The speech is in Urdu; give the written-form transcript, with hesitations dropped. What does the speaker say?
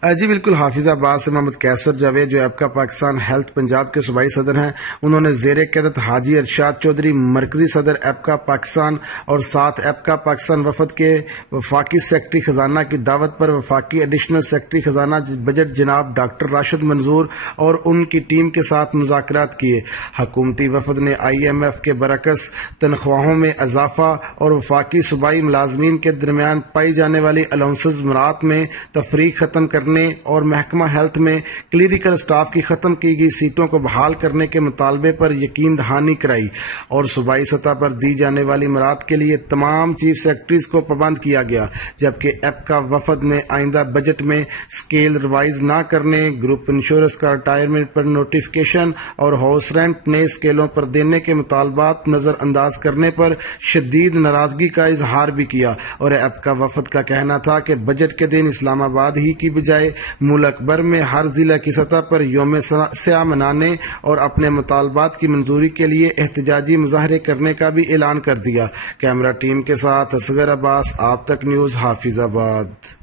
جی بالکل، حافظ آباد سے محمد کیسر جاوید جو ایپکا پاکستان ہیلتھ پنجاب کے صوبائی صدر ہیں، انہوں نے زیر قیادت حاجی ارشاد چودھری مرکزی صدر ایپکا پاکستان اور ساتھ ایپکا پاکستان وفد کے وفاقی سیکرٹری خزانہ کی دعوت پر وفاقی ایڈیشنل سیکرٹری خزانہ بجٹ جناب ڈاکٹر راشد منظور اور ان کی ٹیم کے ساتھ مذاکرات کیے۔ حکومتی وفد نے IMF کے برعکس تنخواہوں میں اضافہ اور وفاقی صوبائی ملازمین کے درمیان پائی جانے والی الاؤنسز مراعات میں تفریق ختم کرنے اور محکمہ ہیلتھ میں کلیریکل سٹاف کی ختم کی گئی سیٹوں کو بحال کرنے کے مطالبے پر یقین دہانی کرائی اور صوبائی سطح پر دی جانے والی مراعات کے لیے تمام چیف سیکرٹریز کو پابند کیا گیا، جبکہ ایپکا وفد نے آئندہ بجٹ میں اسکیل ریوائز نہ کرنے، گروپ انشورنس کا ریٹائرمنٹ پر نوٹیفیکیشن اور ہاؤس رینٹ نئے اسکیلوں پر دینے کے مطالبات نظر انداز کرنے پر شدید ناراضگی کا اظہار بھی کیا، اور ایپکا وفد کا کہنا تھا کہ بجٹ کے دن اسلام آباد ہی کی بجائے ملک بھر میں ہر ضلع کی سطح پر یوم سیاہ منانے اور اپنے مطالبات کی منظوری کے لیے احتجاجی مظاہرے کرنے کا بھی اعلان کر دیا۔ کیمرہ ٹیم کے ساتھ اصغر عباس، آپ تک نیوز، حافظ آباد۔